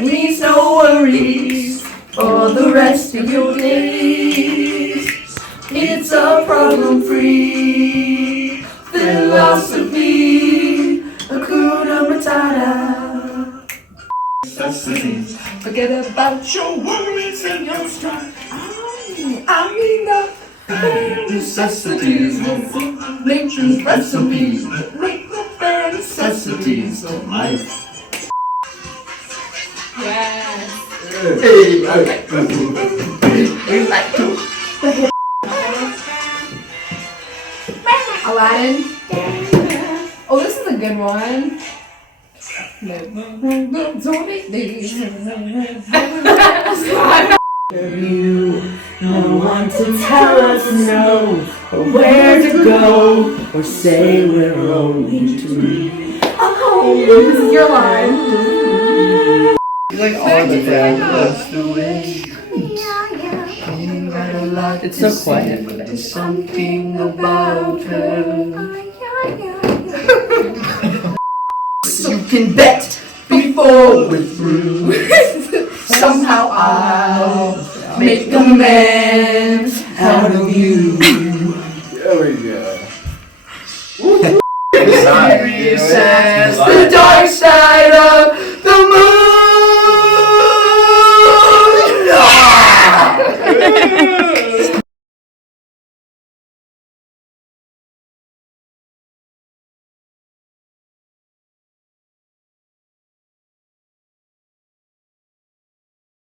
needs no worries for the rest of your days. It's a problem-free philosophy, Hakuna Matata. Forget about your worries and your strife. I mean the bare necessities of nature's recipe. Make the bare necessities of life. Yes. Hey, we like to. Aladdin. Oh, this is a good one. You, no one to tell us no, or where to go, or say we're only two. Oh, this is your line. You like all the time, that's the way. It's so quiet, but there's something about her. You can bet before we're through. Somehow I'll make amends out of you. There we go. Serious as the dark side.